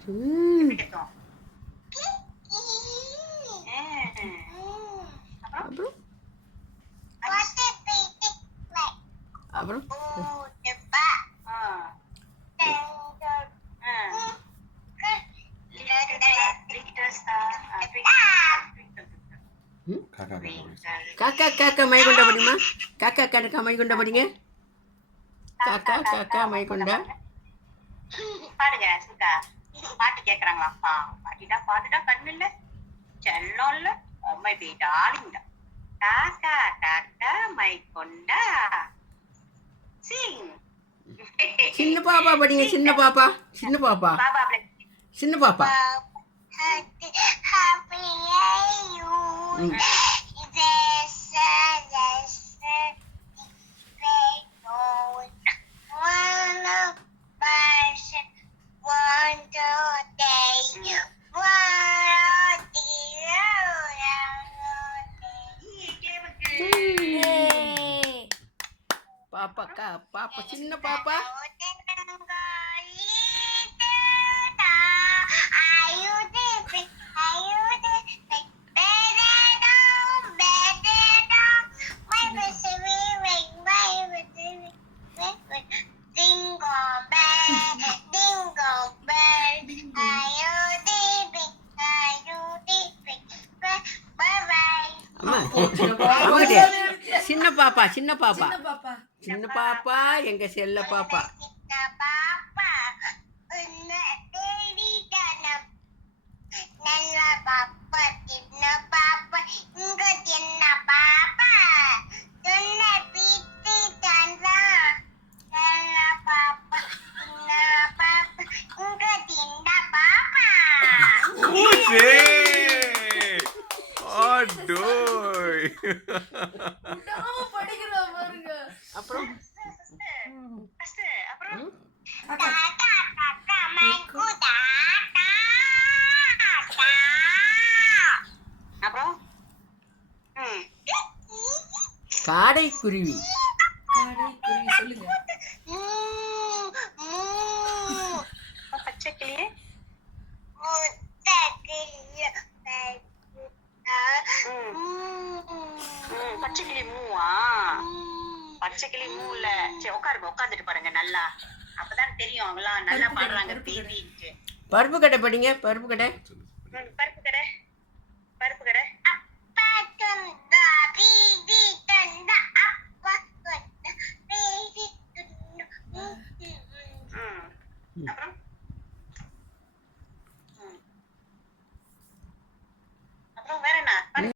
எப்படி கத்தும்? அப்புறம் அப்புறம் காக்கா காக்கா மை கொண்டா படிமா காக்கா காக்கா மை கொண்டா படிங்க காக்கா காக்கா மை கொண்டா பாடுங்க சுகா. பாட்டு கேக்குறாங்களா அப்பா? பாட்டிட்டா பாட்டுட்டா கண்ணு இல்ல செல்லம் இல்ல அம்மை பேட்டாளிங்கடா. காக்கா காக்கா மை கொண்டா சிங். சின்ன பாப்பா படிங்க சின்ன பாப்பா சின்ன பாப்பா பாபா சின்ன பாப்பா பாப்பாக்கா பாப்பா சின்ன பாப்பா சின்ன பாப்பா சின்ன பாப்பா சின்ன பாப்பா எங்க செல்ல பாப்பா அப்புறம் அப்புறம் காடை குருவி சொல்லுங்க. பச்சை கிளியே பச்சை கிளி மூவா? பச்சை கிளி மூ இல்ல. சரி உட்காருங்க, உட்காந்துட்டு பாருங்க நல்லா. அப்பதான் தெரியும் அவங்களாம் நல்லா பாடுறாங்க பேபின்ட்டு. பருப்பு கடை படிங்க பருப்பு கடை பருப்பு கடை பருப்பு கடை அப்புறம் அப்புறம் வேற என்ன?